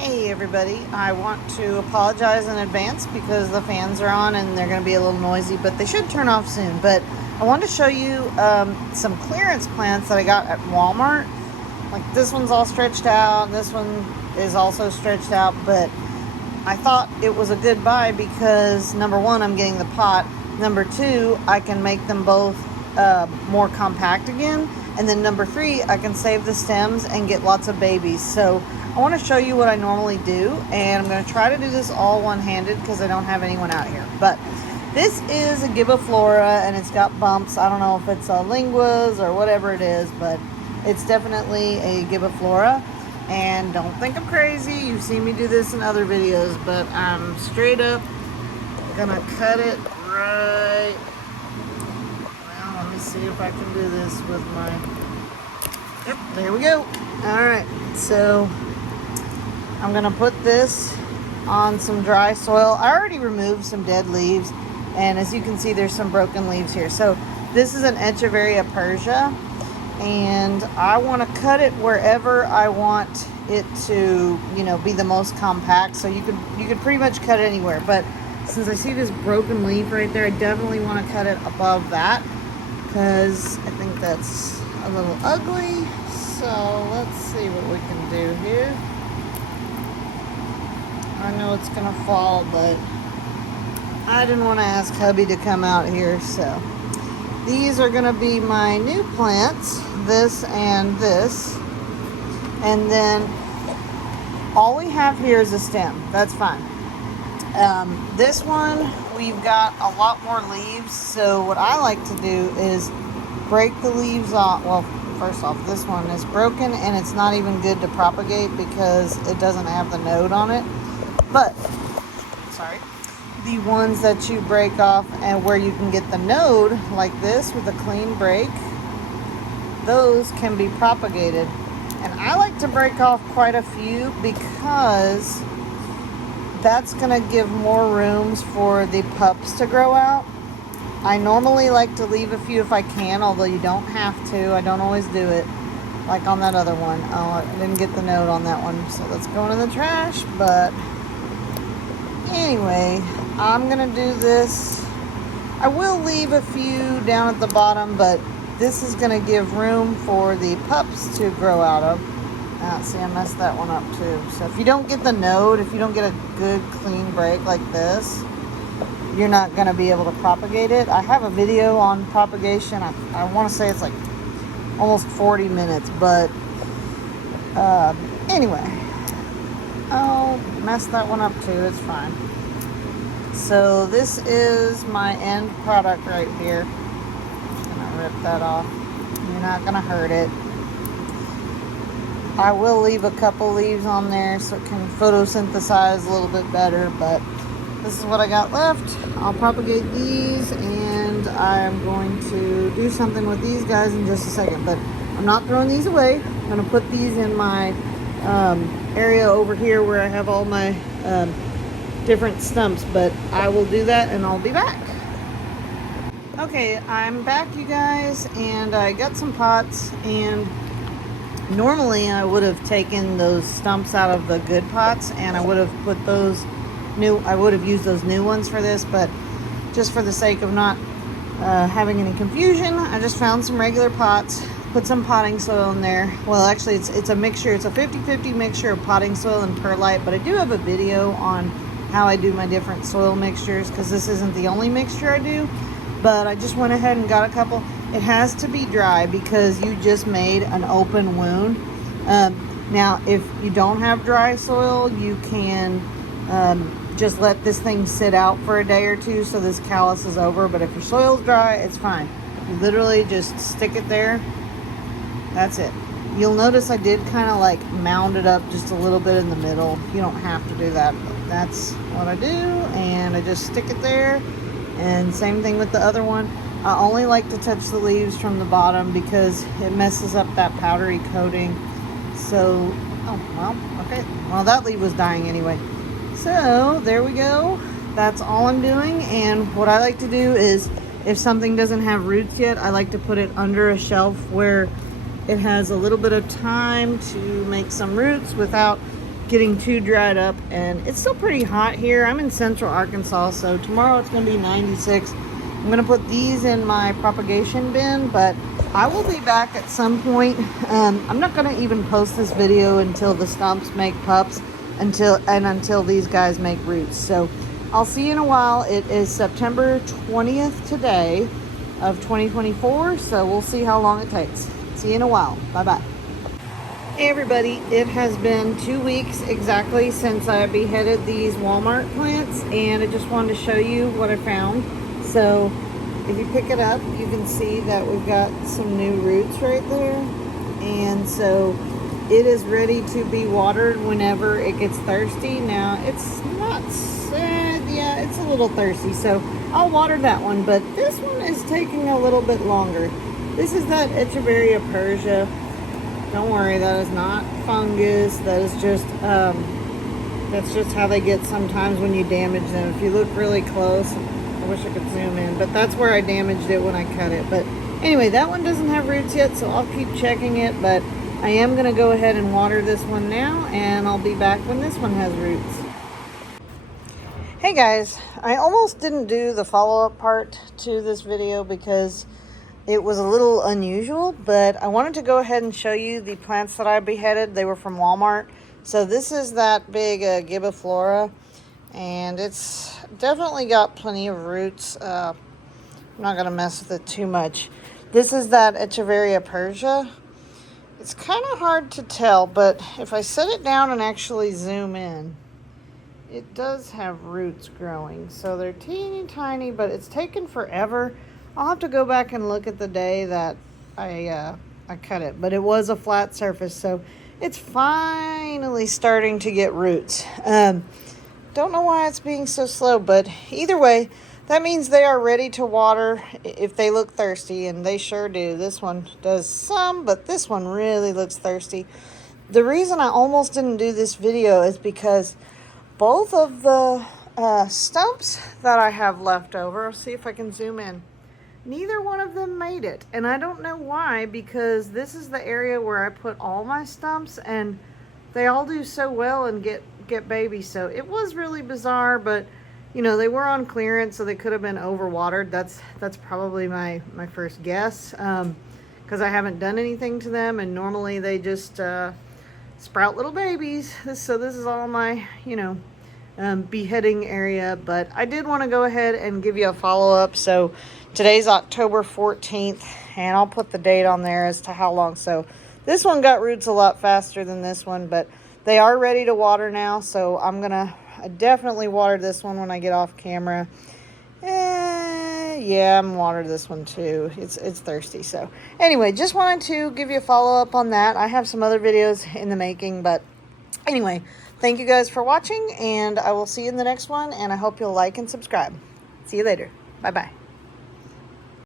Hey everybody, I want to apologize in advance because the fans are on and they're going to be a little noisy, but they should turn off soon. But I want to show you some clearance plants that I got at Walmart. Like this one's all stretched out, this one is also stretched out, but I thought it was a good buy because number one, I'm getting the pot. Number two, I can make them both more compact again. And then number three, I can save the stems and get lots of babies. So I want to show you what I normally do, and I'm going to try to do this all one-handed because I don't have anyone out here. But this is a Gibiflora, and it's got bumps. I don't know if it's a linguas or whatever it is, but it's definitely a Gibiflora. And don't think I'm crazy. You've seen me do this in other videos, but I'm straight up gonna cut it right. Well, let me see if I can do this with my. Yep, there we go. All right, so I'm gonna put this on some dry soil. I already removed some dead leaves, and as you can see, there's some broken leaves here. So this is an Echeveria Persia, and I want to cut it wherever I want it to, be the most compact. So you could pretty much cut it anywhere. But since I see this broken leaf right there, I definitely want to cut it above that because I think that's a little ugly. So let's see what we can do here. I know it's gonna fall, but I didn't want to ask hubby to come out here, so these are gonna be my new plants, this and this, and then all we have here is a stem. That's fine. This one, we've got a lot more leaves, so what I like to do is break the leaves off. Well, first off, this one is broken and it's not even good to propagate because it doesn't have the node on it. But, sorry, the ones that you break off and where you can get the node, like this with a clean break, those can be propagated. And I like to break off quite a few because that's going to give more rooms for the pups to grow out. I normally like to leave a few if I can, although you don't have to. I don't always do it. Like on that other one. Oh, I didn't get the node on that one, so that's going in the trash. But anyway, I'm going to do this. I will leave a few down at the bottom, but this is going to give room for the pups to grow out of. See, I messed that one up too. So if you don't get the node, if you don't get a good clean break like this, you're not going to be able to propagate it. I have a video on propagation. I want to say it's like almost 40 minutes, but anyway, I'll mess that one up too. It's fine. So this is my end product right here. I'm just going to rip that off. You're not going to hurt it. I will leave a couple leaves on there so it can photosynthesize a little bit better, but this is what I got left. I'll propagate these, and I'm going to do something with these guys in just a second, but I'm not throwing these away. I'm going to put these in my area over here where I have all my different stumps, but I will do that and I'll be back. Okay, I'm back, you guys, and I got some pots, and normally I would have taken those stumps out of the good pots and I would have put those I would have used those new ones for this, but just for the sake of not having any confusion, I just found some regular pots, put some potting soil in there. Well, actually it's a mixture. It's a 50-50 mixture of potting soil and perlite, but I do have a video on how I do my different soil mixtures because this isn't the only mixture I do, but I just went ahead and got a couple. It has to be dry because you just made an open wound. Now, if you don't have dry soil, you can just let this thing sit out for a day or two so this callus is over. But if your soil's dry, it's fine. You literally just stick it there. That's it. You'll notice I did kind of like mound it up just a little bit in the middle. You don't have to do that, but that's what I do. And I just stick it there. And same thing with the other one. I only like to touch the leaves from the bottom because it messes up that powdery coating. So, oh, well, okay. Well, that leaf was dying anyway. So, there we go. That's all I'm doing. And what I like to do is, if something doesn't have roots yet, I like to put it under a shelf where it has a little bit of time to make some roots without getting too dried up, and it's still pretty hot here. I'm in central Arkansas, so tomorrow it's going to be 96. I'm going to put these in my propagation bin, but I will be back at some point. I'm not going to even post this video until the stumps make pups, until these guys make roots. So I'll see you in a while. It is September 20th today of 2024, so we'll see how long it takes. See you in a while. Bye-bye. Hey everybody, it has been 2 weeks exactly since I beheaded these Walmart plants, and I just wanted to show you what I found. So if you pick it up, you can see that we've got some new roots right there, and so it is ready to be watered whenever it gets thirsty. Now it's not sad, yeah, it's a little thirsty, so I'll water that one, but this one is taking a little bit longer. This is that Echeveria Persia. Don't worry, that is not fungus. That is just, that's just how they get sometimes when you damage them. If you look really close, I wish I could zoom in, but that's where I damaged it when I cut it. But anyway, that one doesn't have roots yet, so I'll keep checking it, but I am going to go ahead and water this one now, and I'll be back when this one has roots. Hey guys, I almost didn't do the follow-up part to this video because it was a little unusual, but I wanted to go ahead and show you the plants that I beheaded. They were from Walmart. So this is that big Gibiflora, and it's definitely got plenty of roots. I'm not going to mess with it too much. This is that Echeveria Persia. It's kind of hard to tell, but if I set it down and actually zoom in, it does have roots growing. So they're teeny tiny, but it's taken forever. I'll have to go back and look at the day that I cut it, but it was a flat surface, so it's finally starting to get roots. Don't know why it's being so slow, but either way, that means they are ready to water if they look thirsty, and they sure do. This one does some, but this one really looks thirsty. The reason I almost didn't do this video is because both of the stumps that I have left over, I'll see if I can zoom in, neither one of them made it, and I don't know why, because this is the area where I put all my stumps, and they all do so well and get babies. So it was really bizarre, but you know, they were on clearance, so they could have been overwatered. That's probably my first guess, because I haven't done anything to them, and normally they just sprout little babies. So this is all my, you know, beheading area, but I did want to go ahead and give you a follow-up. So today's October 14th, and I'll put the date on there as to how long. So this one got roots a lot faster than this one, but they are ready to water now, so I'm gonna definitely water this one when I get off camera. Yeah, I'm gonna water this one too. It's thirsty. So anyway, just wanted to give you a follow-up on that. I have some other videos in the making, but anyway, thank you guys for watching, and I will see you in the next one, and I hope you'll like and subscribe. See you later. Bye-bye.